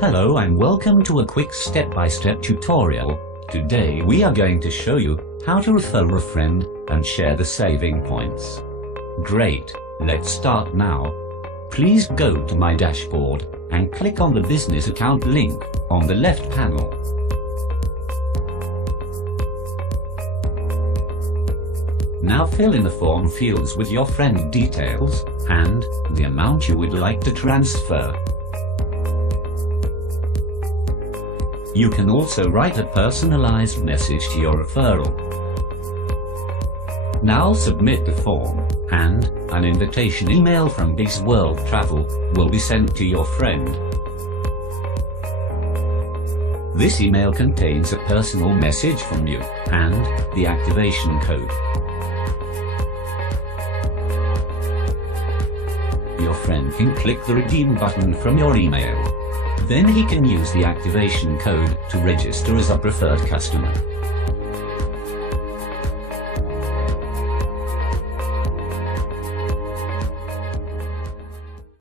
Hello and welcome to a quick step-by-step tutorial. Today we are going to show you how to refer a friend and share the saving points. Great, let's start now. Please go to my dashboard and click on the business account link on the left panel. Now fill in the form fields with your friend details and the amount you would like to transfer. You can also write a personalized message to your referral. Now submit the form, and an invitation email from Bzz World Travel will be sent to your friend. This email contains a personal message from you and the activation code. Your friend can click the redeem button from your email. Then he can use the activation code to register as a preferred customer.